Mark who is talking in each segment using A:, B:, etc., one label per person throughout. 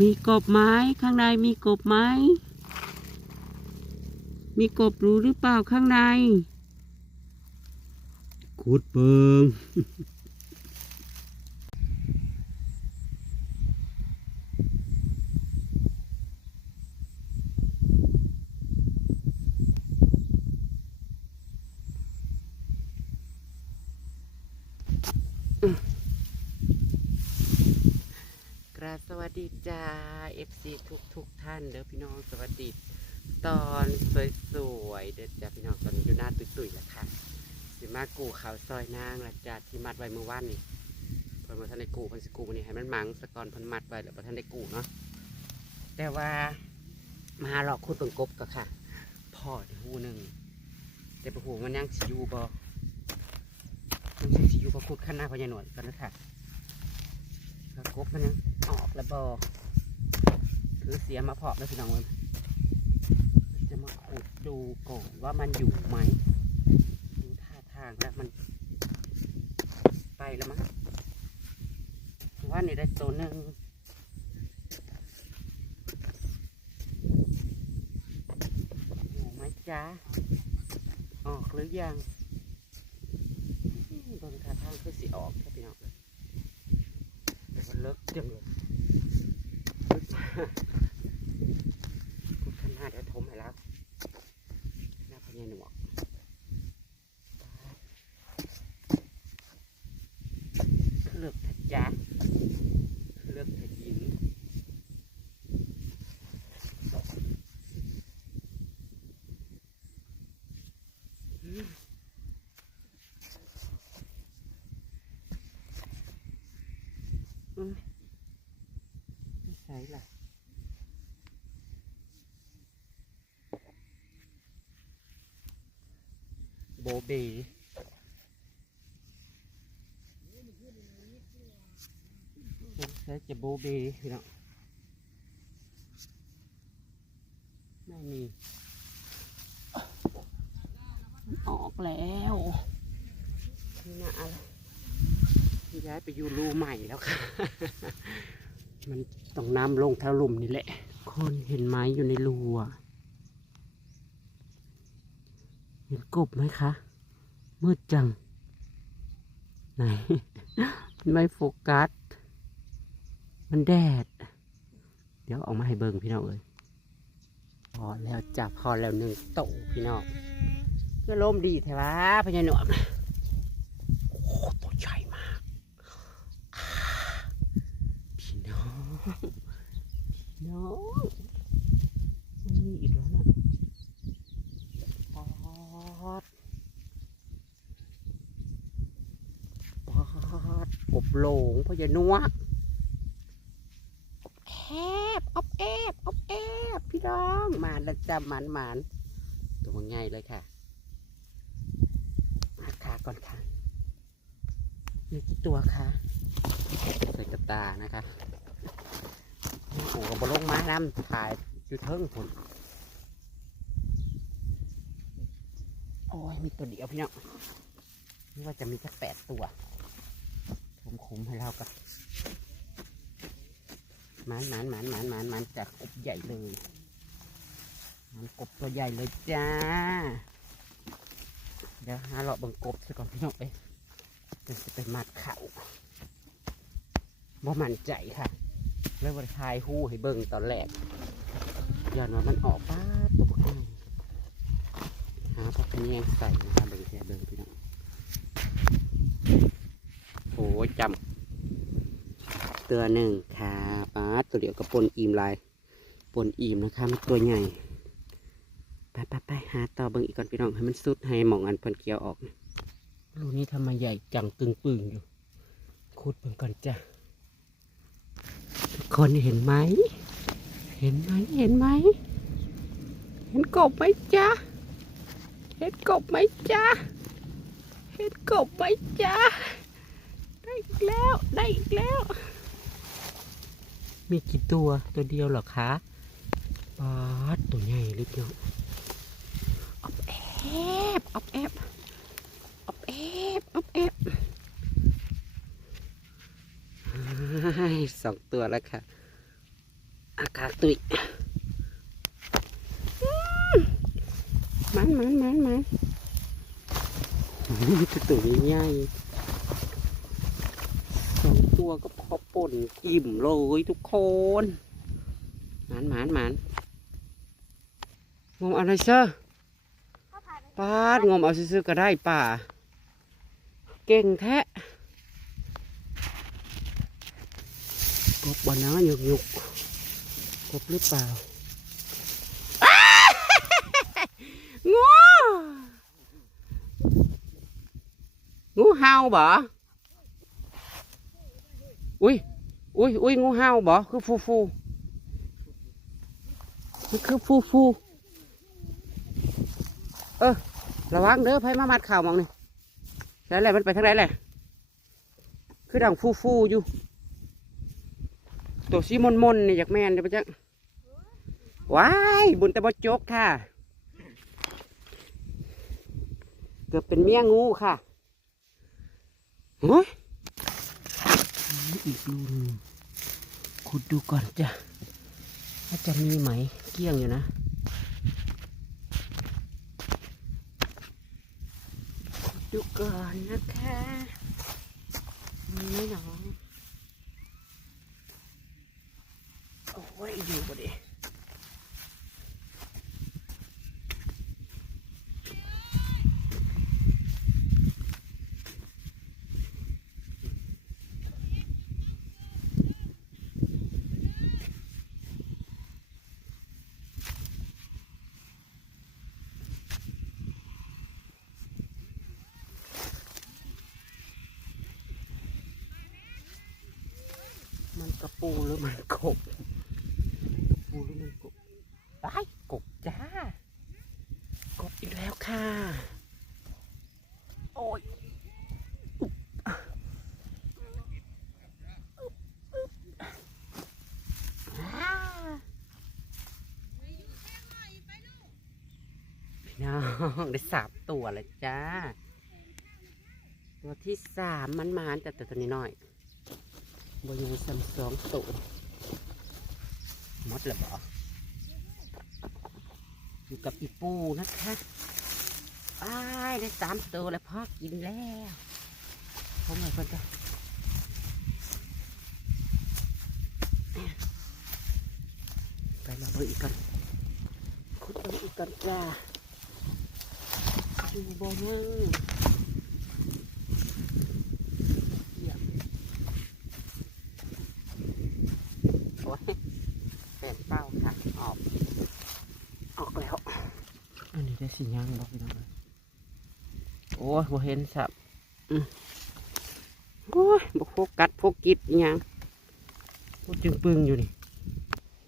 A: มีกบไม้ข้างในมีกบไหมมีกบรู้หรือเปล่าข้างในขุดเบิง ราบสวัสดีจ้า FC ทุกทุกๆท่านเด้อพี่น้องสวัสดี ตอนสวยๆเด้อจ้าพี่น้องตอนนี้อยู่หน้าตุ่ยๆแล้วค่ะสิมากูขาวซอยนางละจ้าที่มัดไว้เมื่อวานนี่เพิ่นมาทันได้กูเพิ่นสิกูนี่ให้มันมังสะกอนเพิ่นมัดไว้แล้วบ่ทันได้กูเนาะแต่ว่ามาหลอกคุณเปิงกบก็ค่ะพ่อที่หูหนึ่งแต่บ่ฮู้มันยังสิอยู่บ่มันสิสิอยู่บ่คุดขั้นหน้าพญาหนวดกันนะค่ะกบมันยัง ออกแล้วบอถือเสียมาเพาะแล้วพี่น้องเว้ยจะมาขุดดูก่อนว่ามันอยู่ไหม ดูท่าทางแล้วมัน ไปแล้วมั้งว่านี่ได้ตัวหนึ่งอยู่ไหมจ๊ะออกหรือยังบนท่าทางคือสิออกครับพี่น้องมันเลิกจังเลย พูดข้างหน้าเดี๋ยวทมให้แล้วหน้าพญาหนวกเลือกถัดจ้าเลือกถัดยินอืมอืมไม่ใช่ล่ะ โบเบสงสัยจะโบเบพี่น้องไม่มีมันออกแล้วนี่นะอะไรย้ายไปอยู่รูใหม่แล้วค่ะ มันต้องน้ำลงแถวหลุมนี่แหละ คนเห็นไหมอยู่ในรูอะ เห็นกบไหมคะ มืดจัง ไหน ไม่โฟกัส มันแดด เดี๋ยวออกมาให้เบิ่งพี่น้องเอ้ยพอแล้วจับพอแล้วหนึ่งโตพี่น้องก็ลมดีแท้วะพญาหนวดโอ้ตัวใหญ่มาก พี่น้องพี่น้องมันมีอีกแล้วนะ ปอดปอดอบโหลงพญานัวแอบอบแอบอบแอบพี่น้องมาแล้วจ้ะหมานหมานตัวง่ายเลยค่ะมาขาก่อนค่ะมีกี่ตัวคะใส่กระตานะคะโอ้โหกับบลงไม้น้ำถ่ายอยู่เทิงผลโอ้ยมีตัวเดียวพี่น้องนี่ว่าจะมีแค่แปดตัว ผมคุมให้เรากับหมานหมานหมานหมานหมานหมานจากกบใหญ่เลยมันกบตัวใหญ่เลยจ้า เดี๋ยวหาเลาะบังกบซะก่อนพี่น้องเอ้ยจะจะไปมัดเขาบ่มันใจค่ะเลยวันทายหู้ให้เบิ่งตอนแรกย้อนว่ามันออกป้าตัวอ้หาพักแยงใส่นะครับเบิ่งแค่เบิ่งพี่น้องโอ้ ยจำตัวหนึ่งค่ะป้าตัวเดียวกับปนอิ่มลายปนอิ่มนะคะมันตัวใหญ่ไปไปไปหาต่อเบิ่งอีกก่อนพี่น้องให้มันสุดให้หมองอันพิ่นเกี่ยวออกรูนี้ทำไมใหญ่จังตึงปึงอยู่ขุดเบิ่งก่อนจ้ะทุกคนเห็นไหมเห็นไหมเห็นไหมเห็นกบไหมจ๊ะเห็ดกบไหมจ๊ะเห็ดกบไหมจ๊ะ ได้อีกแล้ว ได้อีกแล้ว มีกี่ตัวตัวเดียวเหรอคะปาดตัวใหญ่ลิบเนาะอบแอบอบแอบอบแอบอบแอบอ้ายสองตัวแล้วค่ะกากตุยอืมมันมันมันมันมีตัวตัวใหญ่ ๆสองตัวก็พอป่นอิ่มเลยทุกคนมันมันมันงมอะไรเซ้อปาดงมเอาซื้อๆก็ได้ป่า เก่งแท้กบบนน้าหยุกหยุกกบหรือเปล่างูงูเห่าบ่ อุ้ยอุ้ยอุ้ยงูเห่าบ่คือฟูฟูมันคือฟูฟูเออระวังเด้อไผมามัดข่าวมองนี่แล้วแหละมันไปทางไหนแหละคือดังฟูฟูอยู่ ตัวซีมนมนนี่อยากแม่นเดี๋ยวไปจังว้ายบุญต่บ่จกค่ะ เกือบเป็นเมียงูค่ะโอ้ย อีกรูนึงขุดดูก่อนจ้ะว่าจะมีไหมเกลี้ยงอยู่นะขุดดูก่อนนะคะมีไหมหนอโอ้ยอยู่บ่ดิ มันกระปูหรือมันกบกระปูหรือมันกบไปกบจ้ากบอีกแล้วค่ะ โอ้ยพี่น้องได้สามตัวแล้วจ้า ตัวที่สามมันมานแต่แต่ตัวนี้น้อย บอยู่สามสองตัวหมดแล้วบออยู่กับอีปูนะคะอ้ายได้สามตัวแล้วพ่อกินแล้วพร้อมเลยเพื่อนจ้ะไปเราเบออีกก่อนคุดเบออีกก่อนจ้าอยู่บนนึง โอ้ยเป็นเป้าค่ะ ออก ออกแล้ว อันนี้ ได้สีย่างบอกพี่น้องเลยโอ้ยบ่เห็นสับอืมโอ้ยบ่โฟกัสโฟกิดอิหยังพูดจึงปึงอยู่นี่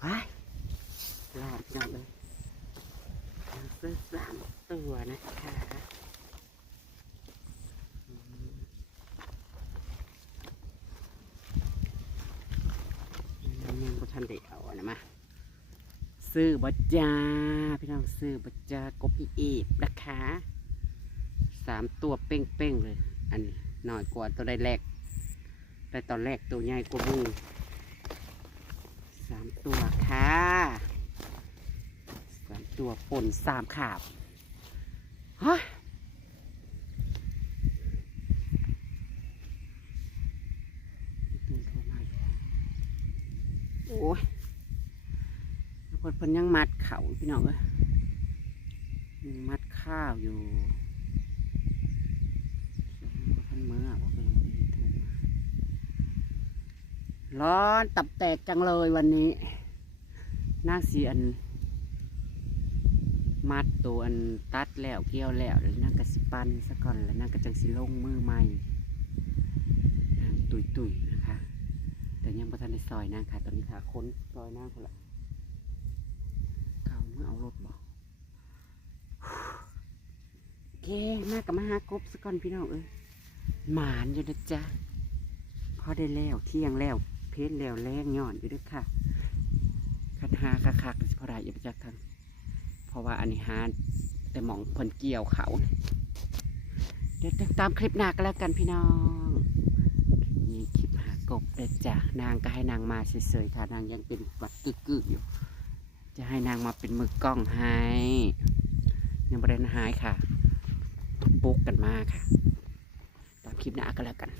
A: ไปลาบจังเลยซื้อสามตัวนะคะอืมยังบ่ทันได้เอาอันนะมา ซื้อบัจจาพี่น้องซื้อบัจจากบอีเอฟนะคะสามตัวเป้งๆเลย อันนี้หน่อยกว่าตัวได้แรกได้ตอนแรกตัวใหญ่กว่ามือสามตัวค่ะสามตัวปนสามขาบฮ้ยตูนโทรมาอีกแล้วโอ้ย เพิ่นเพิ่นยังมัดเข่าพี่น้องเอยมัดข้าวอยู่เพิ่นเมื่อบอกเพิ่นร้อนตับแตกจังเลยวันนี้นางสีอันมัดตัวอันตัดแล้วเกี่ยวแล้วแล้วนางก็สิปันซะก่อนแล้วนางก็จังสิลงมือใหม่ตุยตุยๆนะคะ แต่ยังบ่ทันได้ซอยนางค่ะ ตอนนี้ค่ะค้นซอยนางคนละ มากกับมาหากบสัก่อนพี่น้องเอ้ยหมานอยู่นะจ๊ะพอได้แล้วเที่ยงแล้ว เพชรแล้วแรงย่อนอยู่ด้วยค่ะคัดหาคักๆพอได้ย่าไปจักทางเพราะว่าอันนี้หาแต่หมองผลเกี่ยวเขา เดี๋ยวตามคลิปหน้าก็แล้วกันพี่น้องนี่คลิปหากบเด็ดจ้ะนางก็ให้นางมาเฉยๆค่ะนางยังเป็นวัดกึกๆอยู่ จะให้นางมาเป็นมือกล้องให้ยังประเด็นหายค่ะ บุกกันมากค่ะตามคลิปหน้าก็แล้วกัน